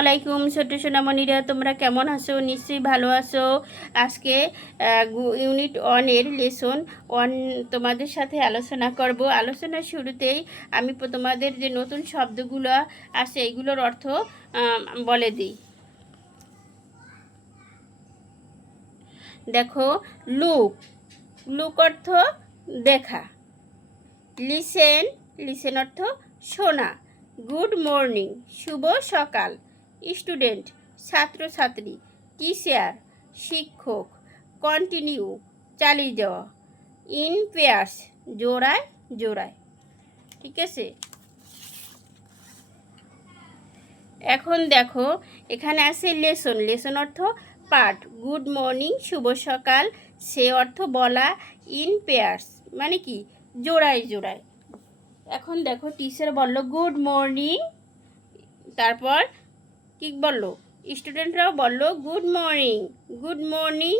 আলাইকুম ছোট্ট সোনামণিরা, তোমরা কেমন আছো? নিশ্চয়ই ভালো আছো। আজকে ইউনিট 1-এর লেসন 1 তোমাদের সাথে আলোচনা করব। আলোচনার শুরুতেই আমি তোমাদের যে নতুন শব্দগুলো আছে এগুলোর অর্থ বলে দিই। দেখো, লুক, লুক অর্থ দেখা। লিসেন, লিসেন অর্থ শোনা। গুড মর্নিং, শুভ সকাল। স্টুডেন্ট, ছাত্রছাত্রী। টিচার, শিক্ষক। কন্টিনিউ, চালিয়ে যাওয়া। ইন পেয়ার্স, জোড়ায় জোড়ায়। ঠিক আছে, এখন দেখো এখানে আছে লেসন। লেসন অর্থ পাঠ। গুড মর্নিং, শুভ সকাল। সে অর্থ বলা। ইন পেয়ার্স মানে কি? জোড়ায় জোড়ায়। এখন দেখো, টিচার বলল গুড মর্নিং, তারপর কি বললো? স্টুডেন্টরাও বলল good morning, good morning,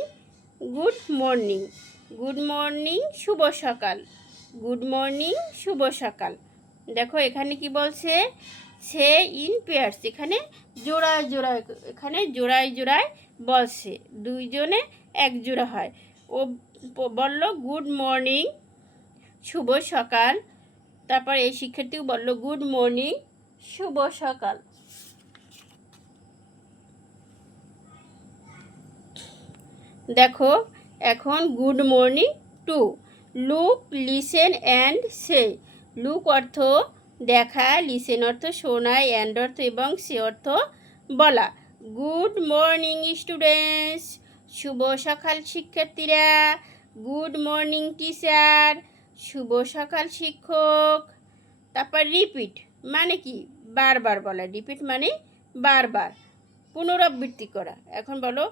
good morning, good morning, শুভ সকাল, গুড মর্নিং, শুভ সকাল। দেখো এখানে কি বলছে? সে ইন পেয়ার্স, এখানে জোড়ায় জোড়ায়, এখানে জোড়ায় জোড়ায় বলছে, দুইজনে এক জোড়া হয়। ও বলল গুড মর্নিং, শুভ সকাল। তারপর এই শিক্ষার্থীও বলল গুড মর্নিং, শুভ সকাল। দেখো এখন good morning to. Look, listen and say. Look অর্থ দেখা, লিসেন অর্থ শোনা, অ্যান্ড অর্থ এবং সে অর্থ বলা। গুড মর্নিং স্টুডেন্টস, শুভ সকাল শিক্ষার্থীরা। গুড মর্নিং টিচার, শুভ সকাল শিক্ষক। তারপর রিপিট মানে কি? বারবার বলা। রিপিট মানে বারবার, পুনরাবৃত্তি করা। এখন বলো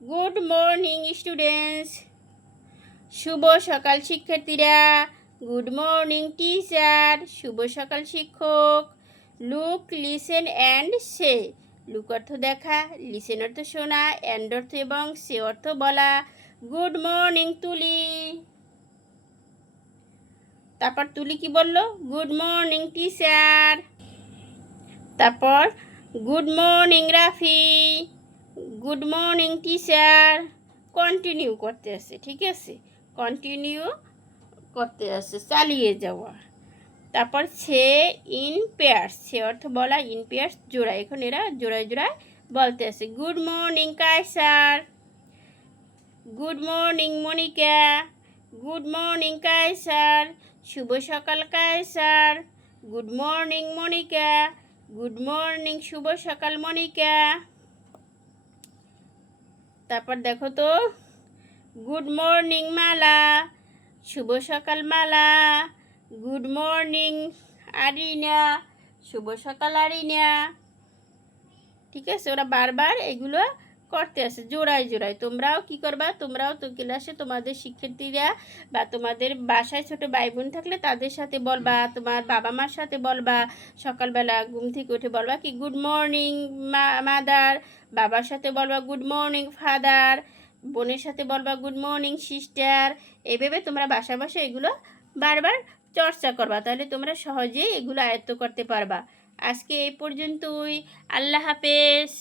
গুড মর্নিং স্টুডেন্টস, শুভ সকাল শিক্ষার্থীরা। গুড মর্নিং টিচার, শুভ সকাল শিক্ষক। Look, listen and say. Look অর্থ দেখা, লিসেন অর্থ শোনা, অ্যান্ড অর্থ এবং সে অর্থ বলা। গুড মর্নিং তুলি। তারপর তুলি কি বলল? Good morning teacher. তারপর good morning Rafi, good morning teacher. Continue করতে আছে, ঠিক আছে, কন্টিনিউ করতে আছে, চালিয়ে যাওয়া। তারপর সে ইন পেয়ার্স, সে অর্থ বলা, ইন পেয়ার্স জোড়ায়। এখন এরা জোড়ায় জোড়ায় বলতে আছে। Good morning Kaiser, good morning Monika, good morning Kaiser, শুভ সকাল Kaiser. Good morning Monika, good morning, শুভ সকাল মনিকা। তারপর দেখো তো, গুড মর্নিং মালা, শুভ সকাল মালা। গুড মর্নিং আরিনা, শুভ সকাল আরিনা। ঠিক আছে, ওরা বারবার এগুলো করতে আসে জোড়ায় জোড়ায়। তোমরাও কি করবা? তোমরাও তো ক্লাসে তোমাদের শিক্ষার্থীরা বা তোমাদের বাসায় ছোট ভাই বোন থাকলে তাদের সাথে বলবা, তোমার বাবা মার সাথে বলবা। সকালবেলা ঘুম থেকে উঠে বলবা কি গুড মর্নিং মাদার। বাবার সাথে বলবা গুড মর্নিং ফাদার। বোনের সাথে বলবা গুড মর্নিং সিস্টার। এইভাবে তোমরা বাসায় বাসায় এগুলো বারবার চর্চা করবা, তাহলে তোমরা সহজেই এগুলো আয়ত্ত করতে পারবা। আজকে এই পর্যন্তই। আল্লাহ হাফেজ।